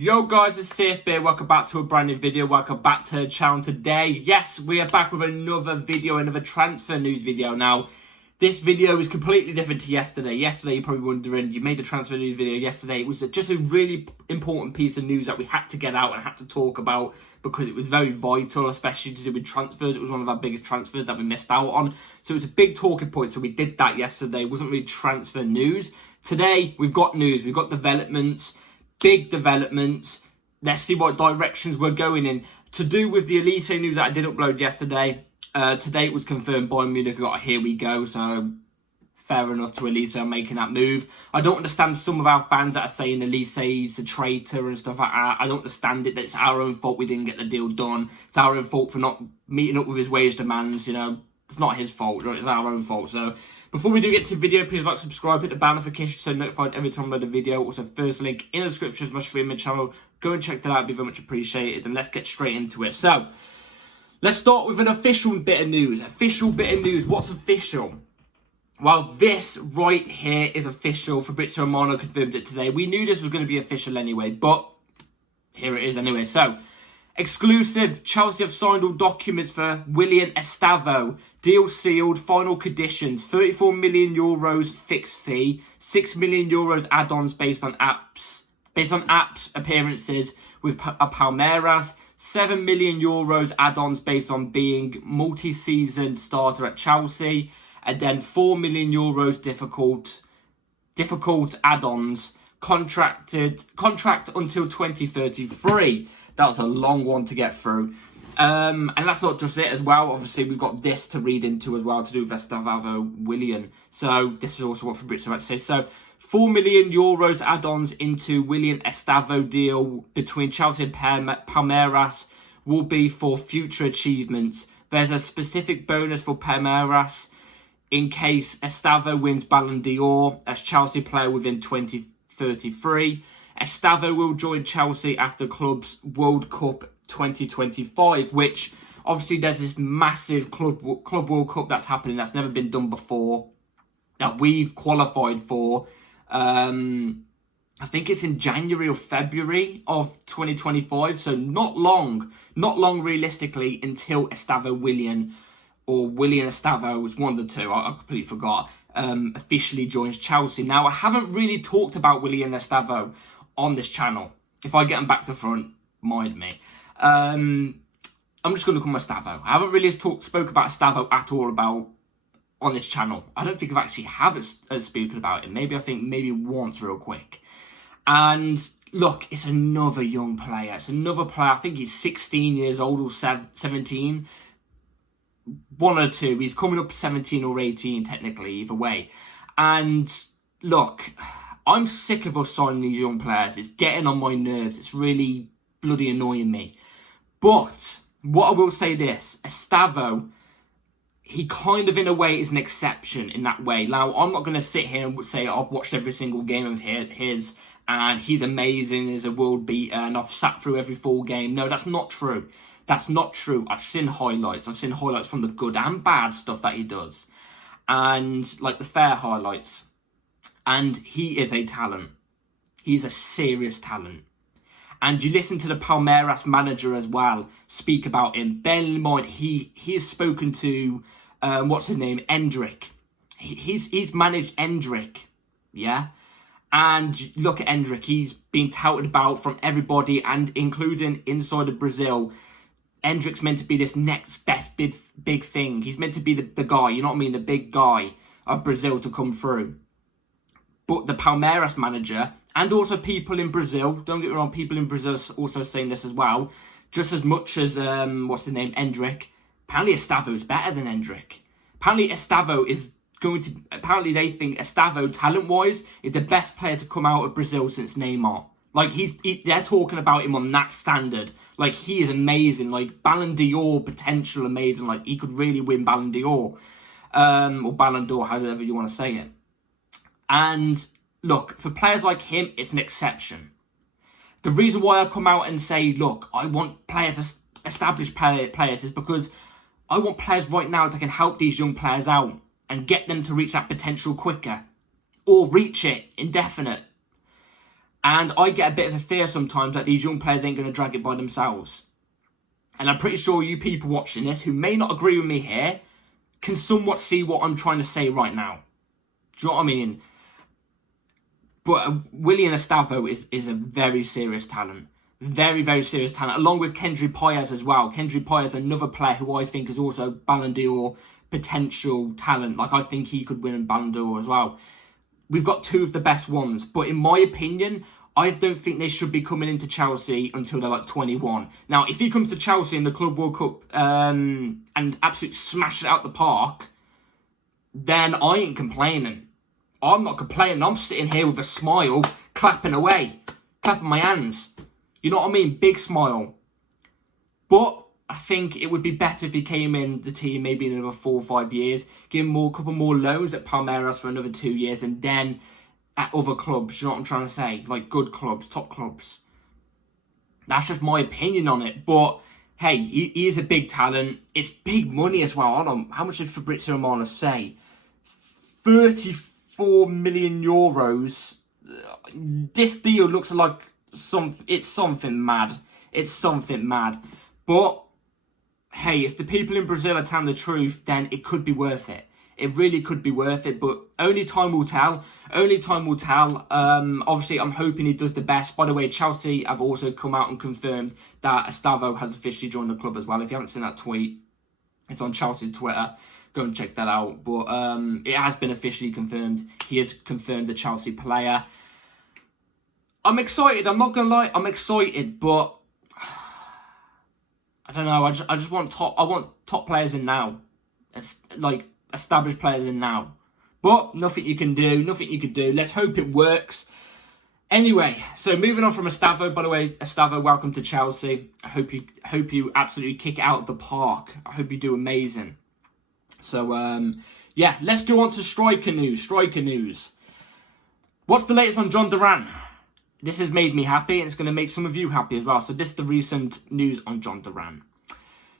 Yo guys, it's CFB. Welcome back to a brand new video. Welcome back to the channel today. Yes, we are back with another video, another transfer news video. Now, this video is completely different to yesterday. Yesterday, you're probably wondering, you made a transfer news video yesterday. It was just a really important piece of news that we had to get out and had to talk about because it was very vital, especially to do with transfers. It was one of our biggest transfers that we missed out on. So it was a big talking point. So we did that yesterday. It wasn't really transfer news. Today, we've got news. We've got developments. Big developments. Let's see what directions we're going in. To do with the Elise news that I did upload yesterday, today it was confirmed Bayern Munich got a here we go, so fair enough to Elise making that move. I don't understand some of our fans that are saying Elise is a traitor and stuff like that. I don't understand it, that it's our own fault we didn't get the deal done. It's our own fault for not meeting up with his wage demands, you know. It's not his fault, it's our own fault. So before we do get to the video, please like, subscribe, hit the bell notification so you're notified every time I upload a video. Also, first link in the description is my streaming channel. Go and check that out, it'd be very much appreciated. And let's get straight into it. So, let's start with an official bit of news. What's official? Well, this right here is official. Fabrizio Romano confirmed it today. We knew this was going to be official anyway, but here it is anyway. So, exclusive, Chelsea have signed all documents for Willian Estevão. Deal sealed, final conditions, €34 million fixed fee, €6 million add-ons based on apps appearances with Palmeiras, €7 million add-ons based on being multi-season starter at Chelsea, and then €4 million difficult add-ons, contract until 2033. That was a long one to get through. And that's not just it as well. Obviously, we've got this to read into as well to do with Estevão Willian. So this is also what Fabrizio had to say. So €4 million add-ons into Willian Estevão deal between Chelsea and Palmeiras will be for future achievements. There's a specific bonus for Palmeiras in case Estevão wins Ballon d'Or as Chelsea player within 2033. Estevão will join Chelsea after club's World Cup 2025, which obviously there's this massive club World Cup that's happening that's never been done before, that we've qualified for. I think it's in January or February of 2025, so not long realistically until Estevão Willian, or Willian Estevão, was one of the two, I completely forgot, officially joins Chelsea. Now, I haven't really talked about Willian Estevão on this channel. If I get him back to front, mind me. I'm just going to call him Estevão. I haven't really spoke about Estevão at all on this channel. I don't think I've actually spoken about it. Maybe once real quick. And look, it's another young player. It's another player. I think he's 16 years old or 17. One or two. He's coming up 17 or 18 technically, either way. And look, I'm sick of us signing these young players. It's getting on my nerves. It's really bloody annoying me. But what I will say this, Estevão, he kind of in a way is an exception in that way. Now, I'm not going to sit here and say I've watched every single game of his and he's amazing, he's a world beater and I've sat through every full game. No, that's not true. That's not true. I've seen highlights. I've seen highlights from the good and bad stuff that he does. And like the fair highlights. And he is a talent. He's a serious talent. And you listen to the Palmeiras manager as well speak about him. Bear in mind, he has spoken to, what's his name, Endrick. He's managed Endrick, yeah? And look at Endrick. He's been touted about from everybody and including inside of Brazil. Endrick's meant to be this next best big thing. He's meant to be the guy, you know what I mean? The big guy of Brazil to come through. But the Palmeiras manager, and also people in Brazil, don't get me wrong, people in Brazil are also saying this as well, just as much as, what's the name, Endrick, apparently Estevão is better than Endrick. Apparently they think Estevão, talent-wise, is the best player to come out of Brazil since Neymar. Like, they're talking about him on that standard. Like, he is amazing. Like, Ballon d'Or potential amazing. Like, he could really win Ballon d'Or. Or Ballon d'Or, however you want to say it. And look, for players like him, it's an exception. The reason why I come out and say, look, I want players, established players, is because I want players right now that can help these young players out and get them to reach that potential quicker. Or reach it indefinite. And I get a bit of a fear sometimes that these young players ain't going to drag it by themselves. And I'm pretty sure you people watching this who may not agree with me here can somewhat see what I'm trying to say right now. Do you know what I mean? But Willian Estevão is a very serious talent. Very, very serious talent. Along with Kendry Páez as well. Kendry Páez, another player who I think is also Ballon d'Or potential talent. Like, I think he could win a Ballon d'Or as well. We've got two of the best ones. But in my opinion, I don't think they should be coming into Chelsea until they're like 21. Now, if he comes to Chelsea in the Club World Cup and absolutely smashes it out the park, then I ain't complaining. I'm not complaining. I'm sitting here with a smile, clapping away, clapping my hands. You know what I mean? Big smile. But I think it would be better if he came in the team maybe in another 4 or 5 years, give him a couple more loans at Palmeiras for another 2 years, and then at other clubs. You know what I'm trying to say? Like good clubs, top clubs. That's just my opinion on it. But hey, he is a big talent. It's big money as well. I don't know. How much did Fabrizio Romano say? 34 million euros. This deal looks like it's something mad. It's something mad. But hey, if the people in Brazil are telling the truth, then it could be worth it. It really could be worth it, but only time will tell. Only time will tell. Obviously, I'm hoping he does the best. By the way, Chelsea have also come out and confirmed that Estevão has officially joined the club as well. If you haven't seen that tweet, it's on Chelsea's Twitter. Go and check that out. But it has been officially confirmed. He is confirmed a Chelsea player. I'm excited. I'm not going to lie. I'm excited, but I don't know. I just want top players in now. It's like established players in now. But nothing you can do. Nothing you can do. Let's hope it works. Anyway, so moving on from Estevão. By the way, Estevão, welcome to Chelsea. I hope you absolutely kick it out of the park. I hope you do amazing. So yeah, let's go on to striker news. Striker news. What's the latest on John Duran? This has made me happy, and it's going to make some of you happy as well. So this is the recent news on John Duran.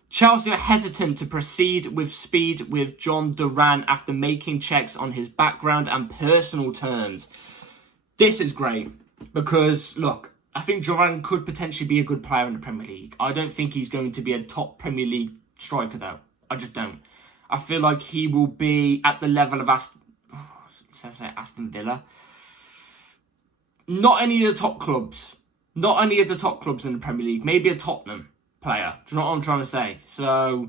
Chelsea are hesitant to proceed with speed with John Duran after making checks on his background and personal terms. This is great because, look, I think Duran could potentially be a good player in the Premier League. I don't think he's going to be a top Premier League striker, though. I just don't. I feel like he will be at the level of Aston Villa. Not any of the top clubs. Not any of the top clubs in the Premier League. Maybe a Tottenham player. Do you know what I'm trying to say? So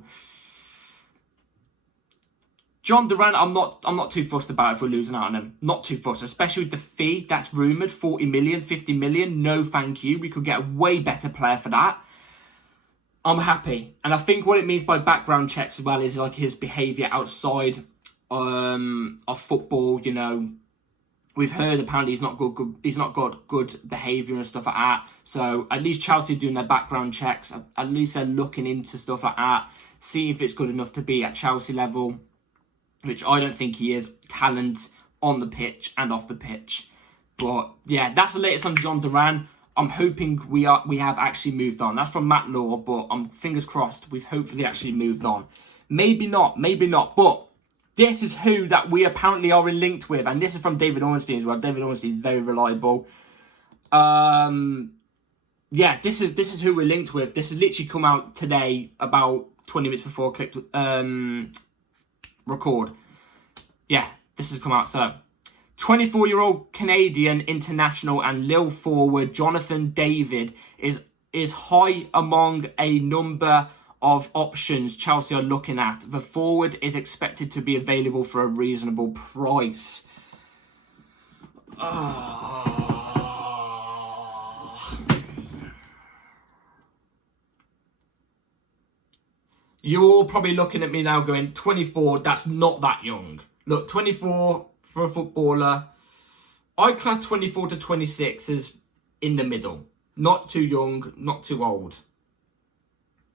John Duran, I'm not too fussed about if we're losing out on him. Not too fussed, especially with the fee that's rumoured, 40 million, 50 million. No, thank you. We could get a way better player for that. I'm happy. And I think what it means by background checks as well is like his behaviour outside of football, you know. We've heard apparently he's not got good behaviour and stuff like that. So at least Chelsea are doing their background checks. At least they're looking into stuff like that. See if it's good enough to be at Chelsea level. Which I don't think he is. Talent on the pitch and off the pitch. But yeah, that's the latest on John Duran. I'm hoping we have actually moved on. That's from Matt Law, but I'm fingers crossed we've hopefully actually moved on. Maybe not. But this is who that we apparently are linked with. And this is from David Ornstein as well. David Ornstein is very reliable. Yeah, this is who we're linked with. This has literally come out today about 20 minutes before I clicked record. Yeah, this has come out. So 24-year-old Canadian international and Lille forward Jonathan David is high among a number of options Chelsea are looking at. The forward is expected to be available for a reasonable price. You're all probably looking at me now going, 24, that's not that young. Look, 24 for a footballer. I class 24 to 26 as in the middle. Not too young, not too old.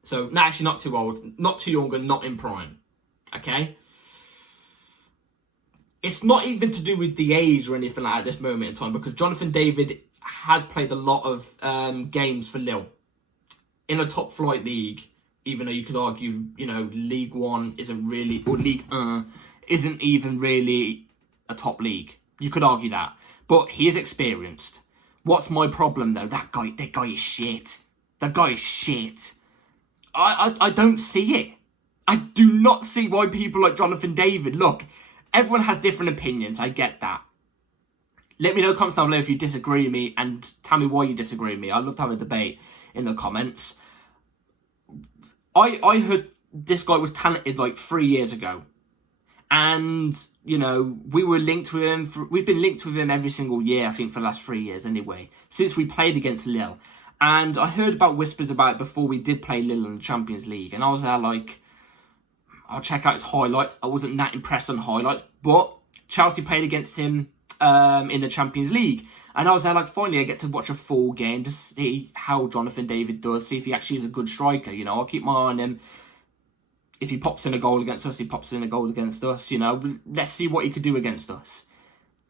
So, no, actually not too old, not too young and not in prime. Okay? It's not even to do with the age or anything like that at this moment in time, because Jonathan David has played a lot of games for Lille in a top flight league, even though you could argue, you know, League One isn't really, or League isn't even really a top league. You could argue that. But he is experienced. What's my problem, though? That guy is shit. That guy is shit. I don't see it. I do not see why people like Jonathan David... Look, everyone has different opinions. I get that. Let me know in the comments down below if you disagree with me and tell me why you disagree with me. I'd love to have a debate in the comments. I heard this guy was talented like 3 years ago. And, you know, we were linked with him. We've been linked with him every single year, I think, for the last 3 years anyway. Since we played against Lille. And I heard about whispers about it before we did play Lille in the Champions League. And I was there like, I'll check out his highlights. I wasn't that impressed on highlights. But Chelsea played against him in the Champions League. And I was there like, finally, I get to watch a full game to see how Jonathan David does. See if he actually is a good striker. You know, I'll keep my eye on him. If he pops in a goal against us, he pops in a goal against us. You know, let's see what he could do against us.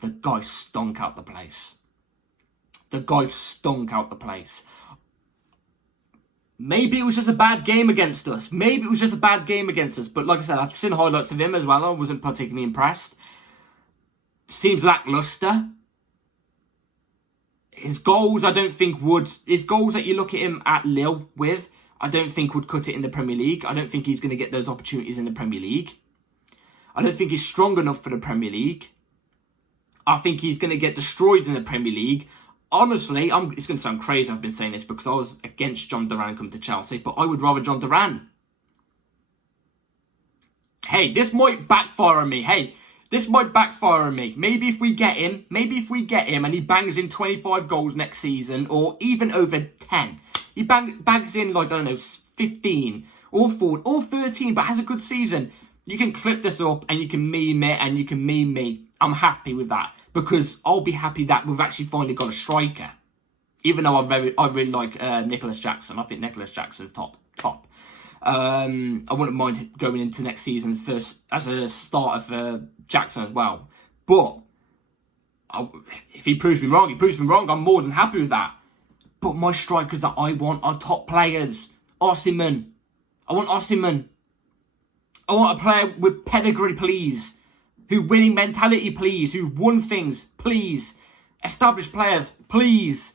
The guy stunk out the place. The guy stunk out the place. Maybe it was just a bad game against us. Maybe it was just a bad game against us. But like I said, I've seen highlights of him as well. I wasn't particularly impressed. Seems lackluster. His goals, I don't think would... His goals that you look at him at Lille with, I don't think would cut it in the Premier League. I don't think he's going to get those opportunities in the Premier League. I don't think he's strong enough for the Premier League. I think he's going to get destroyed in the Premier League. Honestly, it's going to sound crazy I've been saying this because I was against John Duran coming to Chelsea, but I would rather John Duran. Hey, this might backfire on me. Hey, this might backfire on me. Maybe if we get him and he bangs in 25 goals next season or even over 10. He bags in like, I don't know, 15 or 4 or 13, but has a good season. You can clip this up and you can meme it and you can meme me. I'm happy with that because I'll be happy that we've actually finally got a striker. Even though I really like Nicholas Jackson. I think Nicholas Jackson's top. I wouldn't mind going into next season first as a starter for Jackson as well. But if he proves me wrong, I'm more than happy with that. But my strikers that I want are top players. Osimhen. I want Osimhen. I want a player with pedigree, please. Who winning mentality, please. Who've won things, please. Established players, please.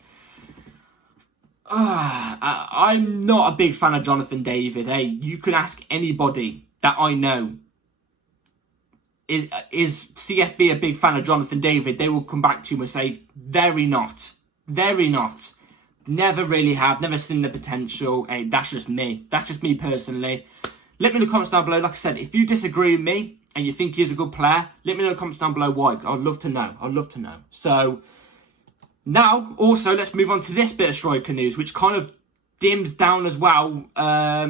I'm not a big fan of Jonathan David. Hey, you can ask anybody that I know. Is CFB a big fan of Jonathan David? They will come back to you and say, very not. Very not. Never really have. Never seen the potential. Hey, that's just me. That's just me personally. Let me know in the comments down below. Like I said, if you disagree with me and you think he's a good player, let me know in the comments down below why. I'd love to know. I'd love to know. So, now, also, let's move on to this bit of striker news, which kind of dims down as well. A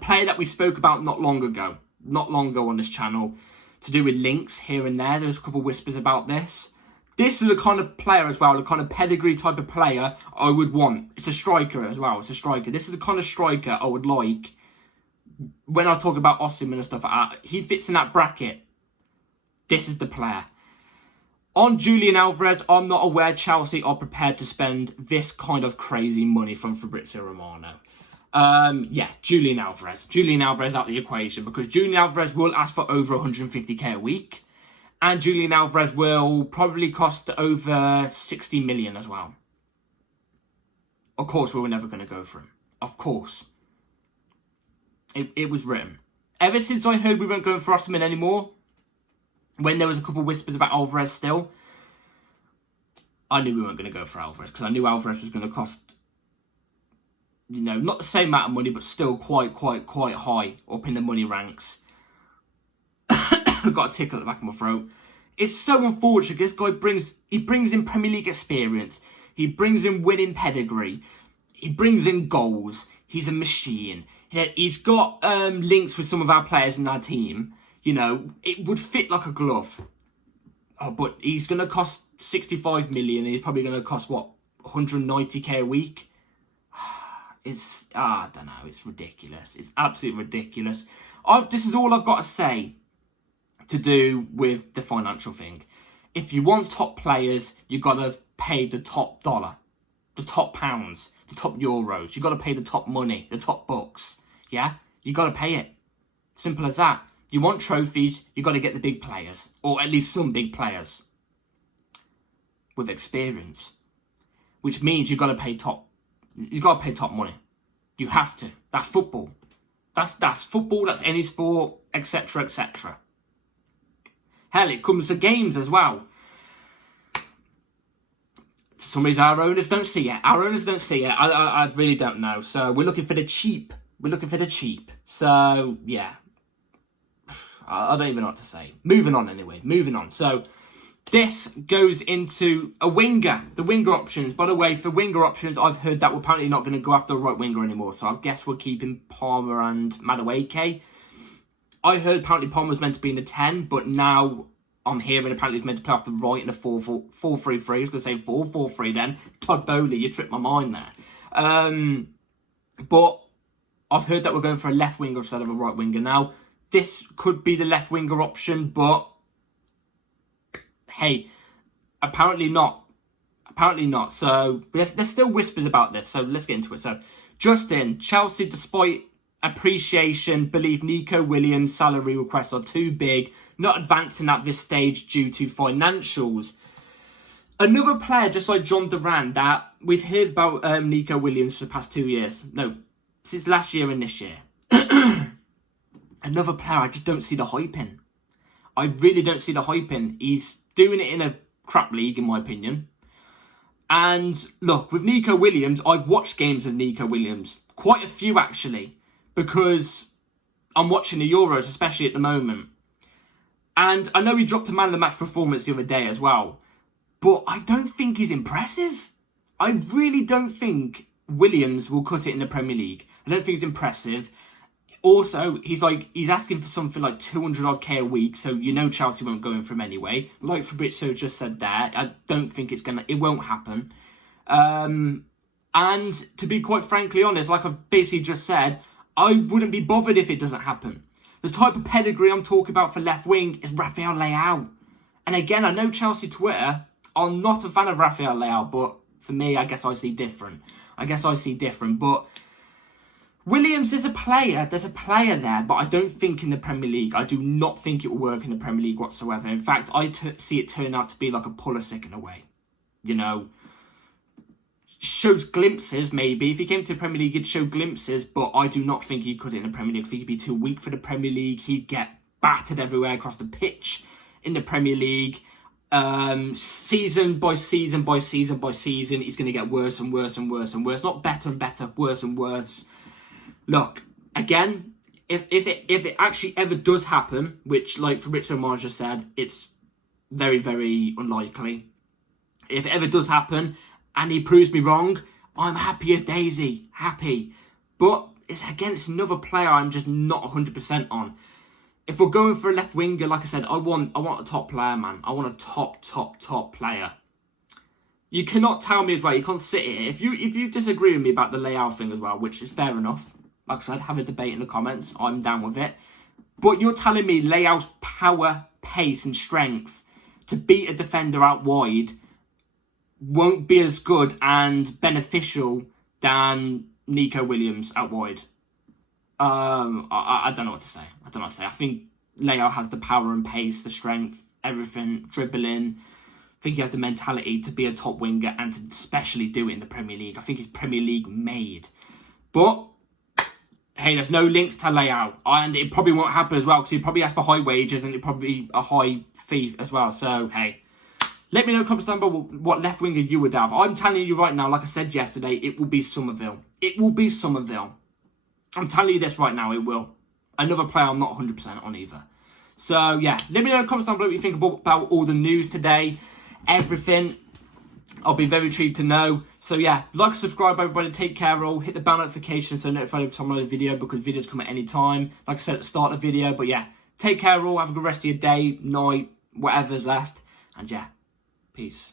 player that we spoke about not long ago on this channel, to do with links here and there. There's a couple of whispers about this. This is the kind of player as well, the kind of pedigree type of player I would want. It's a striker as well. It's a striker. This is the kind of striker I would like. When I talk about Osimhen and stuff like that, he fits in that bracket. This is the player. On Julian Alvarez, I'm not aware Chelsea are prepared to spend this kind of crazy money from Fabrizio Romano. Yeah, Julian Alvarez. Julian Alvarez out the equation because Julian Alvarez will ask for over 150k a week. And Julian Alvarez will probably cost over 60 million as well. Of course, we were never going to go for him. Of course. It was written. Ever since I heard we weren't going for Osimhen anymore, when there was a couple of whispers about Alvarez still, I knew we weren't going to go for Alvarez because I knew Alvarez was going to cost, you know, not the same amount of money, but still quite high up in the money ranks. I've got a tickle at the back of my throat. It's so unfortunate. This guy brings in Premier League experience. He brings in winning pedigree. He brings in goals. He's a machine. He's got links with some of our players in our team. You know, it would fit like a glove. But he's going to cost 65 million. He's probably going to cost, what, 190k a week? I don't know. It's ridiculous. It's absolutely ridiculous. This is all I've got to say to do with the financial thing. If you want top players, you got to pay the top dollar, the top pounds, the top euros. You got to pay the top money, the top bucks. Yeah? You got to pay it. Simple as that. You want trophies, you got to get the big players. Or at least some big players. With experience. which means you've got to pay top money. You have to. That's football. That's football, that's any sport, etc., etc. Hell, it comes to games as well. For some reason, our owners don't see it. I really don't know. So we're looking for the cheap. So, yeah. I don't even know what to say. Moving on. So, this goes into a winger. The winger options. By the way, for winger options, I've heard that we're apparently not going to go after a right winger anymore. So I guess we're keeping Palmer and Madueke. I heard apparently Palmer's meant to be in the 10, but now I'm hearing apparently he's meant to play off the right in a 4-3-3. I was going to say 4-4-3 then. Todd Bowley, you tripped my mind there. But I've heard that we're going for a left winger instead of a right winger. Now, this could be the left winger option, but hey, apparently not. So there's still whispers about this. So let's get into it. So Justin, Chelsea, despite appreciation, believe Nico Williams' salary requests are too big, not advancing at this stage due to financials. Another player, just like John Duran, that we've heard about Nico Williams for the past 2 years. No, since last year and this year. Another player I just don't see the hype in. I really don't see the hype in. He's doing it in a crap league, in my opinion. And look, with Nico Williams, I've watched games of Nico Williams. Quite a few, actually. Because I'm watching the Euros, especially at the moment. And I know he dropped a man of the match performance the other day as well. But I don't think he's impressive. I really don't think Williams will cut it in the Premier League. I don't think he's impressive. Also, he's asking for something like 200-odd-K a week, so you know Chelsea won't go in for him anyway. Like Fabrizio just said there, I don't think it won't happen. And to be quite frankly honest, like I've basically just said, I wouldn't be bothered if it doesn't happen. The type of pedigree I'm talking about for left wing is Rafael Leao. And again, I know Chelsea Twitter are not a fan of Rafael Leao, but for me, I guess I see different. But Williams is a player. There's a player there, but I don't think in the Premier League. I do not think it will work in the Premier League whatsoever. In fact, I see it turn out to be like a Pulisic in a way. You know, shows glimpses, maybe. If he came to the Premier League, he'd show glimpses, but I do not think he could in the Premier League. I think he'd be too weak for the Premier League. He'd get battered everywhere across the pitch in the Premier League. Season by season, he's going to get worse and worse and worse and worse. Not better and better, worse and worse. Look, again, if it actually ever does happen, which, like Fabrizio Romano just said, it's very, very unlikely. If it ever does happen, and he proves me wrong, I'm happy as Daisy. Happy. But it's against another player I'm just not 100% on. If we're going for a left winger, like I said, I want a top player, man. I want a top player. You cannot tell me as well, you can't sit here. If you disagree with me about the Leao thing as well, which is fair enough, like I said, have a debate in the comments. I'm down with it. But you're telling me Leao's power, pace and strength to beat a defender out wide won't be as good and beneficial than Nico Williams out wide. I don't know what to say. I think Leao has the power and pace, the strength, everything, dribbling. I think he has the mentality to be a top winger and to especially do it in the Premier League. I think he's Premier League made. But hey, there's no links to Leao. And it probably won't happen as well because he'd probably ask for high wages and it'd probably be a high fee as well. So, hey, let me know in the comments down below what left winger you would have. I'm telling you right now, like I said yesterday, it will be Somerville. I'm telling you this right now, it will. Another player I'm not 100% on either. So, yeah, let me know in the comments down below what you think about all the news today. Everything. I'll be very intrigued to know. So, yeah, like, subscribe, everybody. Take care all. Hit the bell notification so notified every time I upload a video because videos come at any time. Like I said at the start of the video. But, yeah, take care all. Have a good rest of your day, night, whatever's left. And, yeah, peace.